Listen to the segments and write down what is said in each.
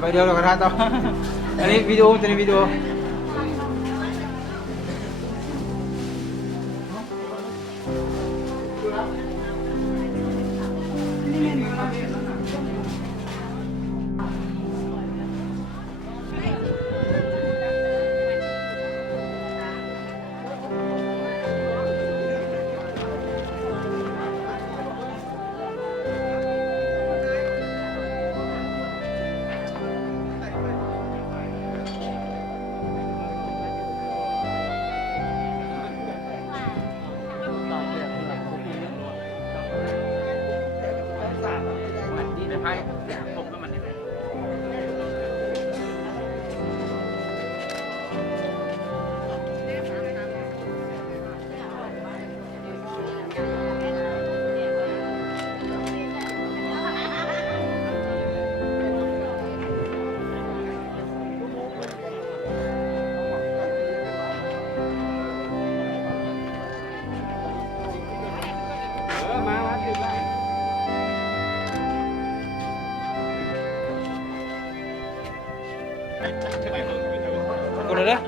ไปเดียวเราก็ท่าต่ออันนี้วิดีโอจะในวิดีโอกดเลยนะ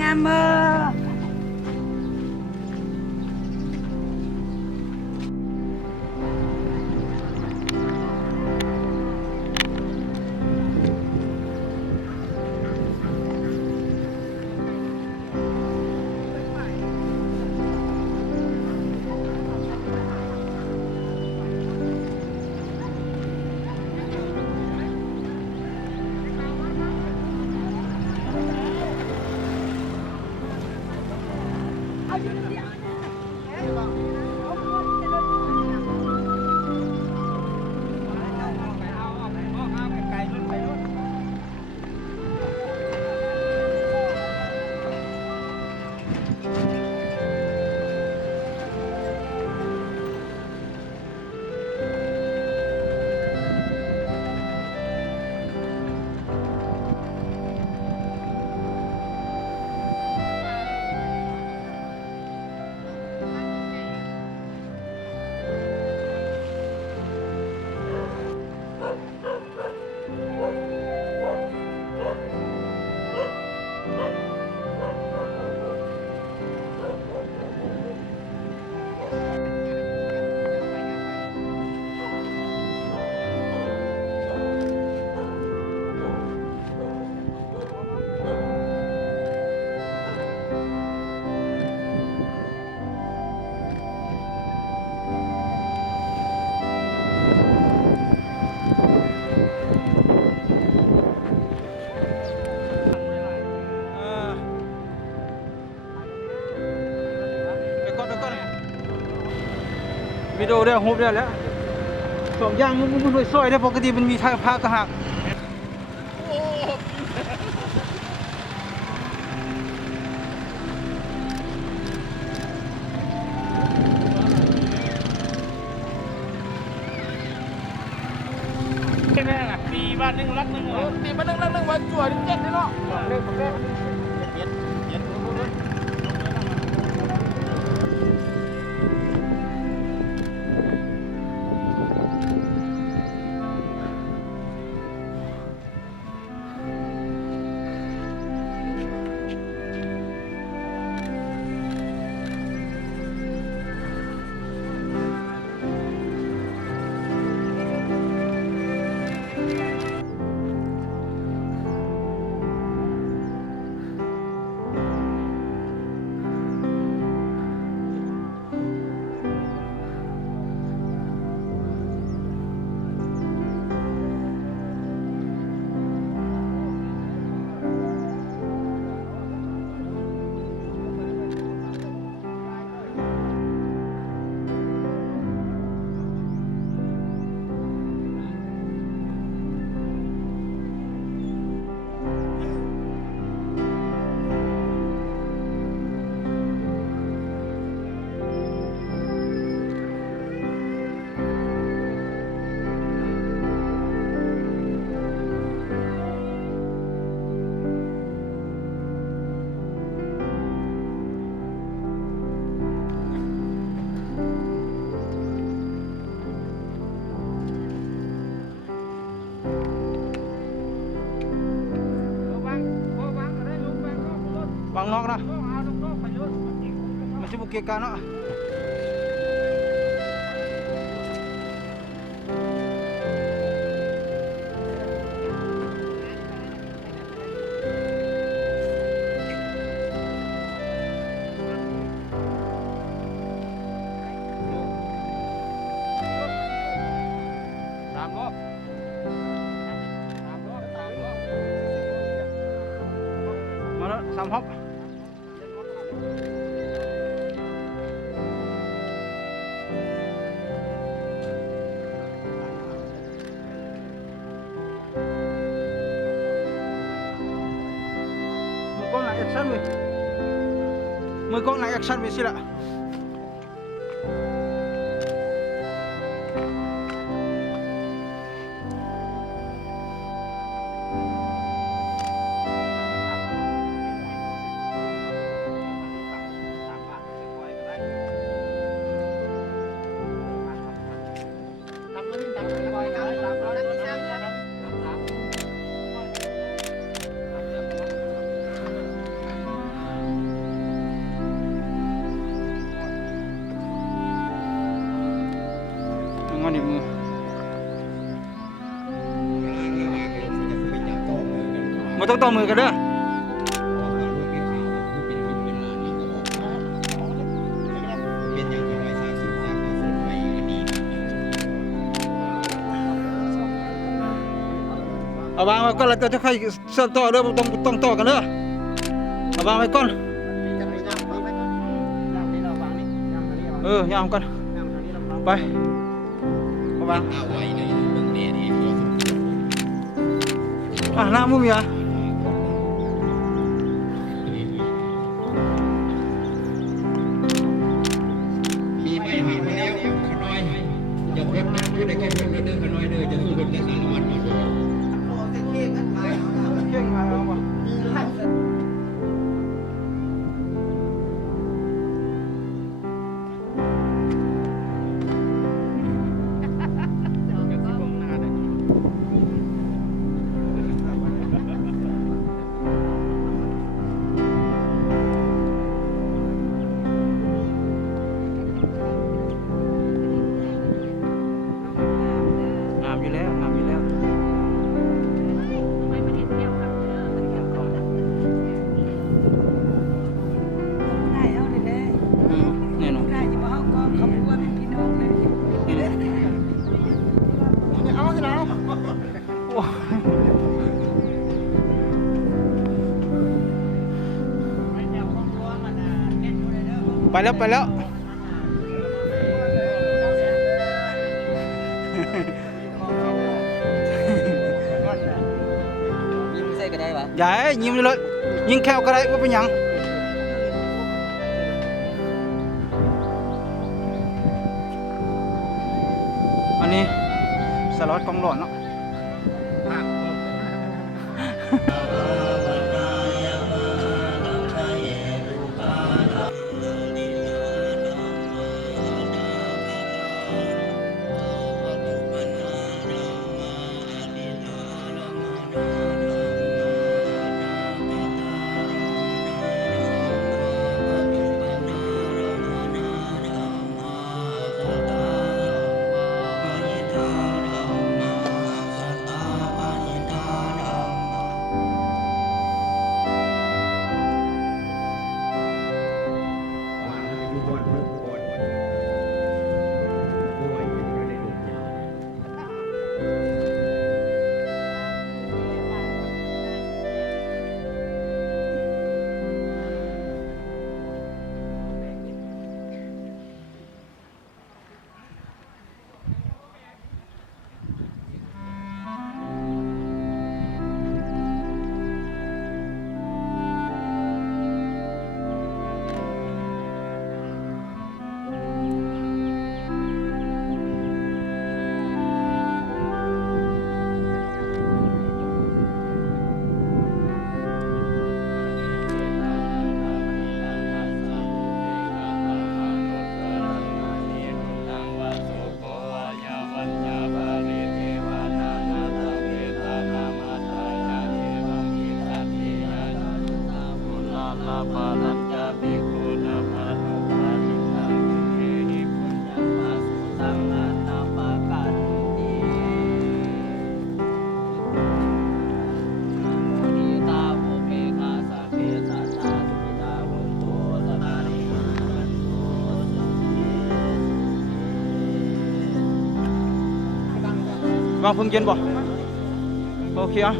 งามเมอวิดีโอได้ฮุบได้แล้วสองอย่างมันสวยๆได้ปกติมันมีทางพากระหัก หนึ่งรักหนึ่ง ตีมานึ่งวันจั่วเจ็ดเลยเนาะ วางนอกนะมันจะบุกเกกันเนาะมาแล้วสามฮอบมือกล้องไหนแอคชั่นเว้ยมือกล้องไหนแอคชั่นเว้ยสิละงอนอยู่มือมาต้องต่อมือกันเด้อเอาวางไว้ก่อนแล้วจะค่อยเชื่อมต่อเด้อต้องต่อกันเด้อเอาวางไว้ก่อนยามก่อนไปเอาวางน้ำมุ้งยามีไม่หามาแล้วขน้อยอย่าเพิ่มน้ำด้วยในแค่เพิ่มเรื่องขน้อยเลยจะสู้คนได้สารวัตร เข่งมาแล้วป่ะงามอยู่แล้วงามอยู่แล้วแน่นอนไปแล้วไปแล้วยิ้มใส่ก็ได้ปะ อย่าให้ยิ้มเลยยิงแควก็ได้ว่าเป็นหยังอันนี้สล็อตกองหลอนเนาะ ภาพ อนทุกคนด้วยไม่ได้ดุยา วางพึ่งเย็นบ่โอเคอ่ะ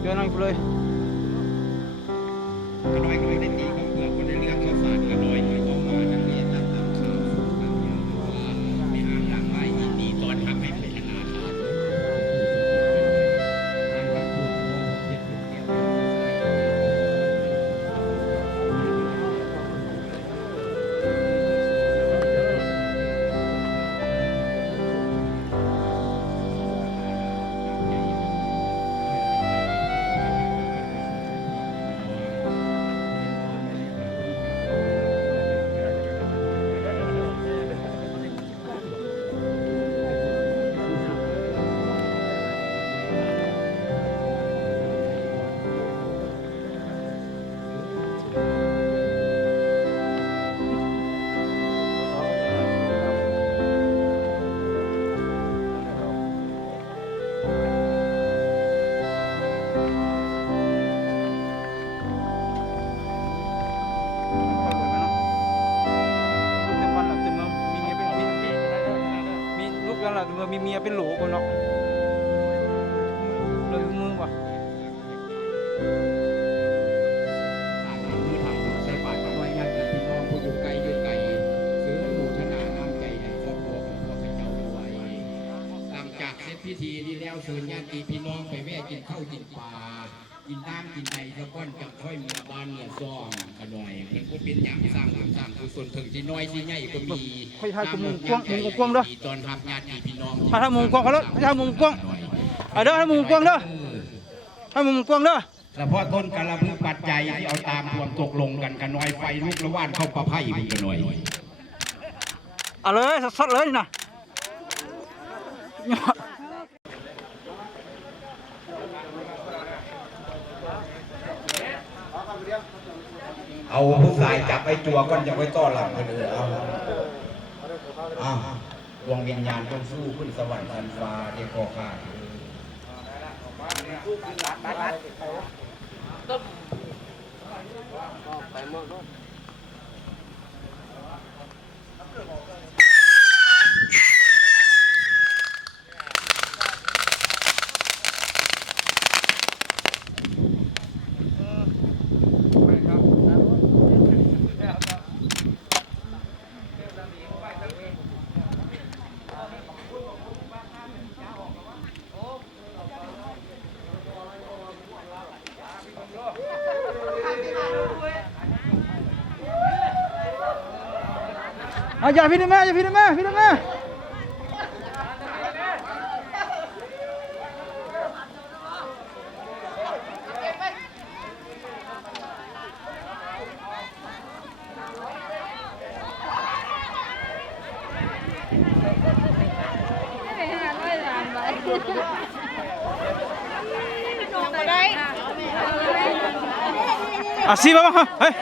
เดี๋ยวนั่งกูเลย กระน้อยก็เลยได้ตีเขาเกือบคนได้เลือกเขาฝากกระน้อยเลยเขามานักเรียนตามข่าวไม่ห้ามหลังไปยินดีตอนทำให้เป็นขนาดทางวัดพูดโมโหเย็ดเกี่ยวมีเมียเป็นโหลคนเนาะเลยมือว่ะมือทำใส่บาตรกับไว้ญาติพี่น้องผู้อยู่ไกลอยู่ไกลซื้อหมูชนะน้ำใจในครอบครัวของข้าพเจ้าด้วยหลังจากเสร็จพิธีนี้แล้วเชิญญาติพี่น้องไปแวะกินข้าวกินปลากินน้ำกินไก่แล้วก้อนจับค่อยเมียบ้านเมียซ่องกันหน่อยเป็นผู้เป็นอย่างสร้างบุญสร้างกุศลถึงที่น้อยที่ใหญ่ก็มีค่อยให้กูมุงกว้างมุงกว้างเด้อ ตอนรับญาติพี่น้องถ้ามุงกว้างเขาเลยถ้ามุงกว้างเด้อให้มุงกว้างเด้อให้มุงกว้างเด้อ แต่พอต้นกระพือปัจจัยที่เอาตามรวมตกลงกันกันหน่อยไฟลุกระว่านเข้าประไพ่มันกันหน่อย เอาเลยสดๆเลยนะเอาผู้ชายจับไอ้จัวก่อนจะไปต้อนหลังกันเลยเอาดวงวิญญาณต้องสู้ขึ้นสวรรค์ชั้นฟ้าเด็กขอขาดอย่าพี่ได้แม่อย่าพี่ได้แม่พี่ได้แม่ อ่ะซีมาเฮ้ย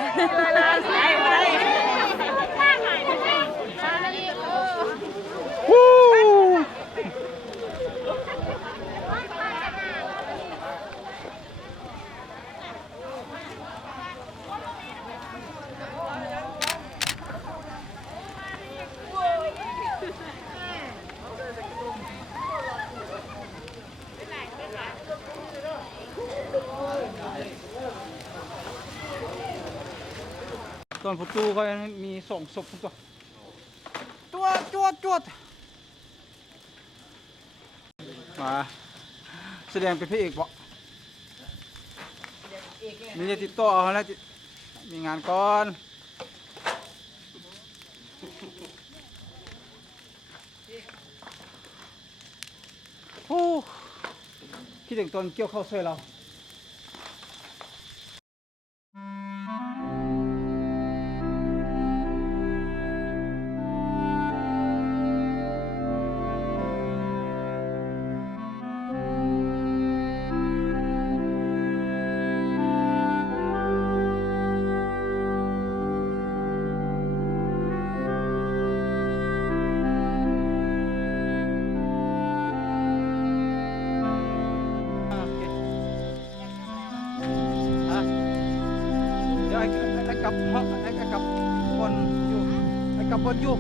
ฮู้ตอนประตูเขามี2 ศพจวดมาแสดงเป็นพระเอกบ่มีจะติดต่อเอาแล้วมีงานก่อนโอ้คิดถึงตอนเกี่ยวข้าวซอยเราเดี๋ยวไอ้กลับห้องไอ้กลับบนอยู่